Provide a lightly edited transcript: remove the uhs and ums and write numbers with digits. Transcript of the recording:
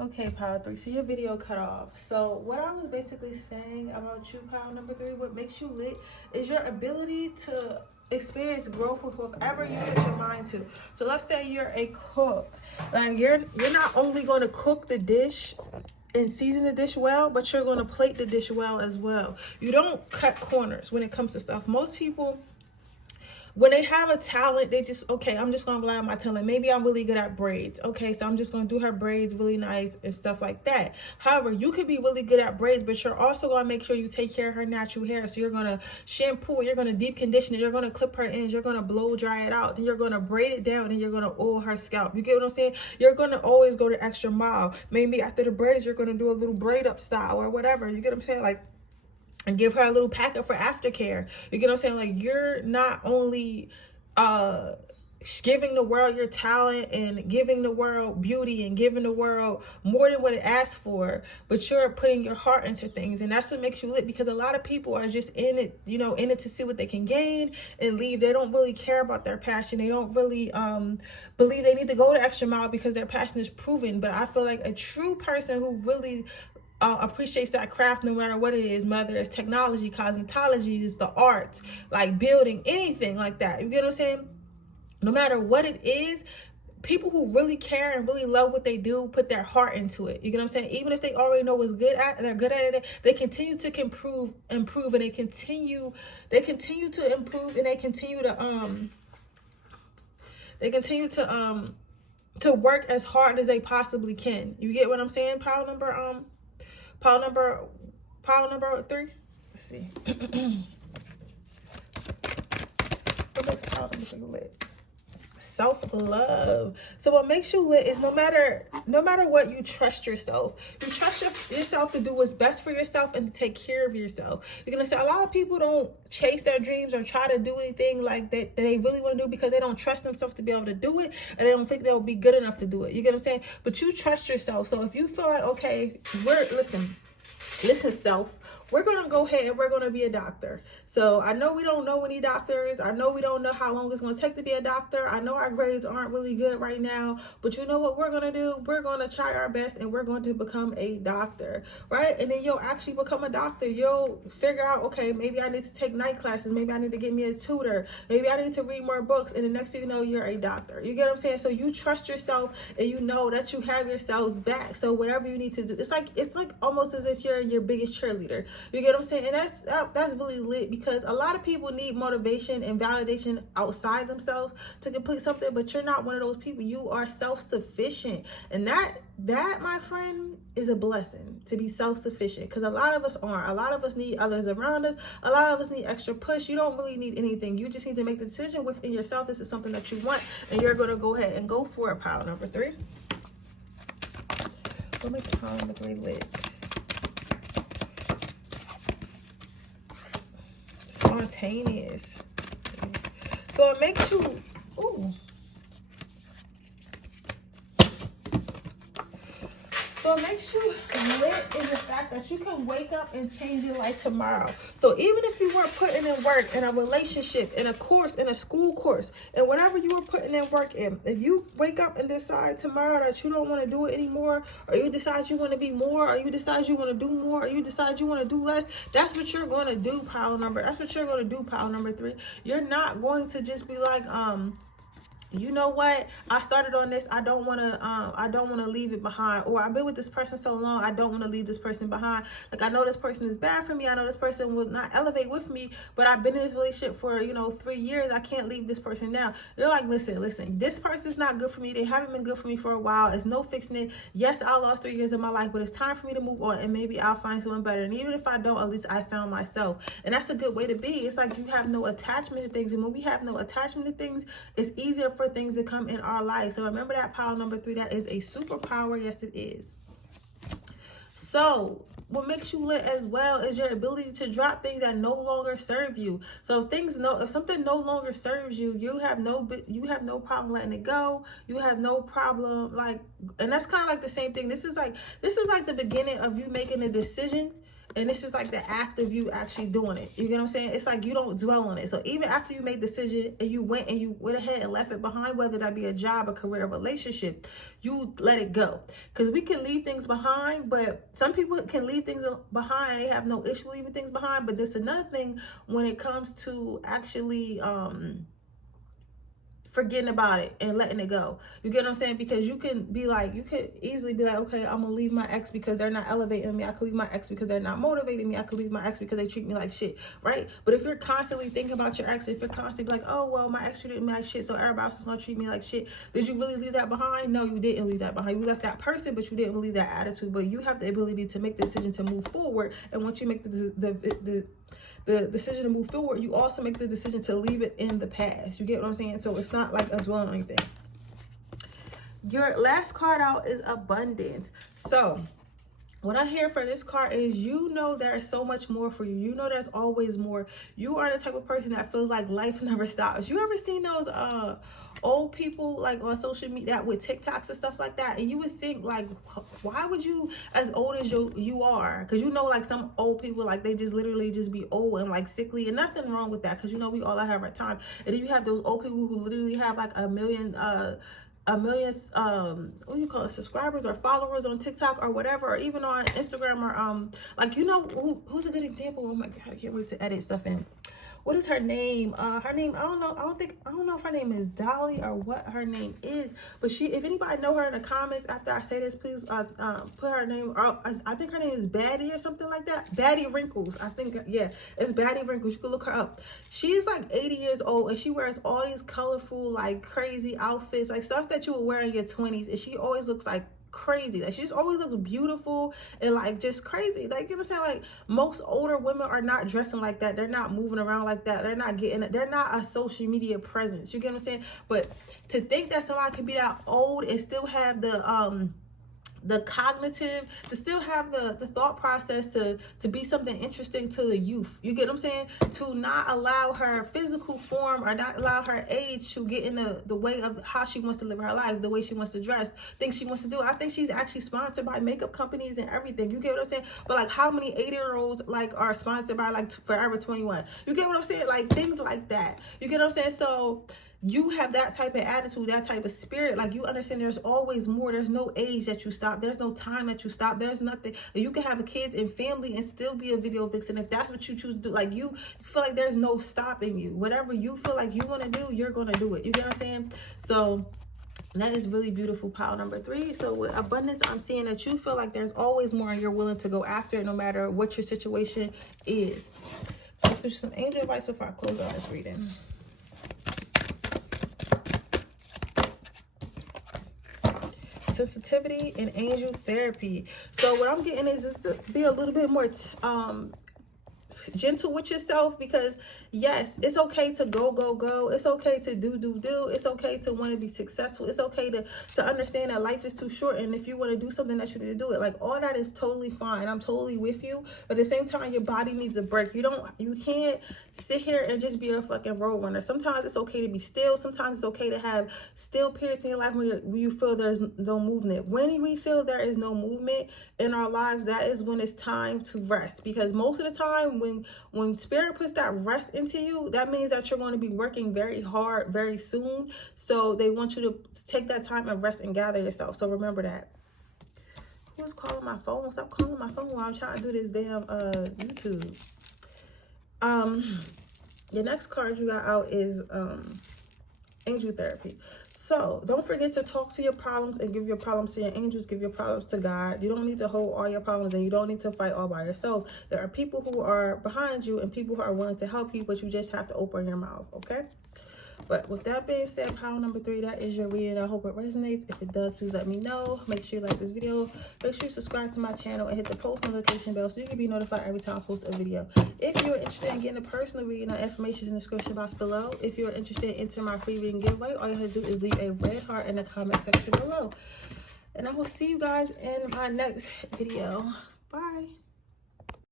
Okay, pile 3. So your video cut off. So what I was basically saying about you, pile number 3, what makes you lit is your ability to experience growth with whatever you put your mind to. So let's say you're a cook. Like you're not only going to cook the dish and season the dish well, but you're going to plate the dish well as well. You don't cut corners when it comes to stuff. Most people, when they have a talent, they just, okay, I'm just gonna rely on my talent. Maybe I'm really good at braids. Okay, so I'm just gonna do her braids really nice and stuff like that. However, you could be really good at braids, but you're also gonna make sure you take care of her natural hair. So you're gonna shampoo, you're gonna deep condition it, you're gonna clip her ends, you're gonna blow dry it out, then you're gonna braid it down, and you're gonna oil her scalp. You get what I'm saying? You're gonna always go the extra mile. Maybe after the braids, you're gonna do a little braid up style or whatever. You get what I'm saying? Like, and give her a little packet for aftercare. You get what I'm saying? Like, you're not only giving the world your talent and giving the world beauty and giving the world more than what it asks for, but you're putting your heart into things, and that's what makes you lit. Because a lot of people are just in it, you know, in it to see what they can gain and leave. They don't really care about their passion. They don't really believe they need to go the extra mile because their passion is proven. But I feel like a true person who really appreciates that craft, no matter what it is, whether it's technology, cosmetology, is the arts, like building, anything like that. You get what I'm saying? No matter what it is, people who really care and really love what they do put their heart into it. You get what I'm saying? Even if they already know what's good at, they're good at it, they continue to improve, and they continue to improve, and they continue to work as hard as they possibly can. You get what I'm saying? Pile number 3. Let's see. What makes pile number 3 lit? Self-love. So what makes you lit is no matter what, you trust yourself. You trust yourself to do what's best for yourself and to take care of yourself. You're gonna say a lot of people don't chase their dreams or try to do anything like that they really want to do because they don't trust themselves to be able to do it, and they don't think they'll be good enough to do it. You get what I'm saying? But you trust yourself. So if you feel like, okay, listen, self, we're going to go ahead and we're going to be a doctor. So I know we don't know any doctors. I know we don't know how long it's going to take to be a doctor. I know our grades aren't really good right now, but you know what we're going to do? We're going to try our best and we're going to become a doctor, right? And then you'll actually become a doctor. You'll figure out, okay, maybe I need to take night classes. Maybe I need to get me a tutor. Maybe I need to read more books. And the next thing you know, you're a doctor. You get what I'm saying? So you trust yourself and you know that you have yourselves back. So whatever you need to do, it's like almost as if you're your biggest cheerleader. You get what I'm saying? And that's really lit, because a lot of people need motivation and validation outside themselves to complete something, but you're not one of those people. You are self-sufficient, and that my friend is a blessing, to be self-sufficient, because a lot of us aren't. A lot of us need others around us. A lot of us need extra push. You don't really need anything. You just need to make the decision within yourself. This is something that you want, and you're going to go ahead and go for it. Pile number 3. What makes pile number 3 lit? Spontaneous. So it makes you, so it makes you lit is the fact that you can wake up and change your life tomorrow. So even if you weren't putting in work in a relationship, in a course, in a school course, and whatever you were putting in work in, if you wake up and decide tomorrow that you don't want to do it anymore, or you decide you want to be more, or you decide you want to do more, or you decide you want to do less, that's what you're going to do, that's what you're going to do, pile number 3. You're not going to just be like, you know what, I started on this, I don't want to leave it behind, or I've been with this person so long, I don't want to leave this person behind. Like, I know this person is bad for me, I know this person will not elevate with me, but I've been in this relationship for 3 years, I can't leave this person now. You're like, listen, this person's not good for me, they haven't been good for me for a while, it's no fixing it. Yes, I lost 3 years of my life, but it's time for me to move on, and maybe I'll find someone better. And even if I don't, at least I found myself. And that's a good way to be. It's like you have no attachment to things, and when we have no attachment to things, it's easier for things to come in our life. So remember that, pile number 3, that is a superpower. Yes, it is. So what makes you lit as well is your ability to drop things that no longer serve you. So if something no longer serves you, you have no problem letting it go. You have no problem, and that's kind of like the same thing. This is like the beginning of you making a decision And this is like the act of you actually doing it. You get what I'm saying? It's like you don't dwell on it. So even after you made the decision and you went ahead and left it behind, whether that be a job, a career, a relationship, you let it go. Because we can leave things behind, but some people can leave things behind. They have no issue leaving things behind. But there's another thing when it comes to actually forgetting about it and letting it go. You get what I'm saying? Because you can be like, you could easily be like, okay, I'm gonna leave my ex because they're not elevating me. I could leave my ex because they're not motivating me. I could leave my ex because they treat me like shit, right? But if you're constantly thinking about your ex, if you're constantly like, oh, well, my ex treated me like shit, so everybody else is gonna treat me like shit, did you really leave that behind? No, you didn't leave that behind. You left that person, but you didn't leave that attitude. But you have the ability to make the decision to move forward. And once you make the decision to move forward, you also make the decision to leave it in the past. You get what I'm saying? So it's not like a dwelling thing. Your last card out is abundance. So what I hear for this card is, you know, there's so much more for you. You know, there's always more. You are the type of person that feels like life never stops. You ever seen those old people like on social media with TikToks and stuff like that? And you would think like, why would you, as old as you are, because you know, like some old people, like they just literally just be old and like sickly, and nothing wrong with that, because you know we all have our time. And then you have those old people who literally have like a million what do you call it, subscribers or followers on TikTok or whatever, or even on Instagram, or like, you know, who's a good example? Oh my god, I can't wait to edit stuff in. What is her name? Her name, I don't know. I don't know if her name is Dolly or what her name is. But if anybody know her in the comments after I say this, please put her name. I think her name is Baddie or something like that. Baddie Wrinkles. I think, yeah, it's Baddie Wrinkles. You can look her up. She's like 80 years old, and she wears all these colorful, like crazy outfits, like stuff that you would wear in your 20s. And she always looks like crazy. Like she just always looks beautiful and like just crazy. Like, you know what I'm saying? Like most older women are not dressing like that. They're not moving around like that. They're not a social media presence. You get what I'm saying? But to think that somebody could be that old and still have the cognitive, to still have the thought process to be something interesting to the youth. You get what I'm saying? To not allow her physical form or not allow her age to get in the way of how she wants to live her life, the way she wants to dress, things she wants to do. I think she's actually sponsored by makeup companies and everything. You get what I'm saying? But like, how many 80-year-olds like are sponsored by like Forever 21? You get what I'm saying? Like things like that. You get what I'm saying? So you have that type of attitude, that type of spirit. Like, you understand there's always more. There's no age that you stop. There's no time that you stop. There's nothing. You can have a kids and family and still be a video vixen if that's what you choose to do. Like, you feel like there's no stopping you. Whatever you feel like you want to do, you're going to do it. You get what I'm saying? So that is really beautiful, pile number 3. So with abundance, I'm seeing that you feel like there's always more and you're willing to go after it no matter what your situation is. So let's get some angel advice before I close out this reading. Sensitivity and angel therapy. So what I'm getting is just to be a little bit more gentle with yourself, because yes, it's okay to go. It's okay to do. It's okay to want to be successful. It's okay to understand that life is too short, and if you want to do something, that you need to do it. Like, all that is totally fine. I'm totally with you, but at the same time, your body needs a break. You can't sit here and just be a fucking road runner. Sometimes it's okay to be still. Sometimes it's okay to have still periods in your life when you feel there's no movement. When we feel there is no movement in our lives, that is when it's time to rest, because most of the time when spirit puts that rest into you, that means that you're going to be working very hard very soon. So they want you to take that time and rest and gather yourself. So remember that. Who's calling my phone? Stop calling my phone while I'm trying to do this damn YouTube. The next card you got out is angel therapy. So don't forget to talk to your problems and give your problems to your angels, give your problems to God. You don't need to hold all your problems, and you don't need to fight all by yourself. There are people who are behind you and people who are willing to help you, but you just have to open your mouth, okay? But with that being said, pile number 3, that is your reading. I hope it resonates. If it does, please let me know. Make sure you like this video. Make sure you subscribe to my channel and hit the post notification bell so you can be notified every time I post a video. If you're interested in getting a personal reading, information is in the description box below. If you're interested in entering my free reading giveaway, all you have to do is leave a red heart in the comment section below. And I will see you guys in my next video. Bye.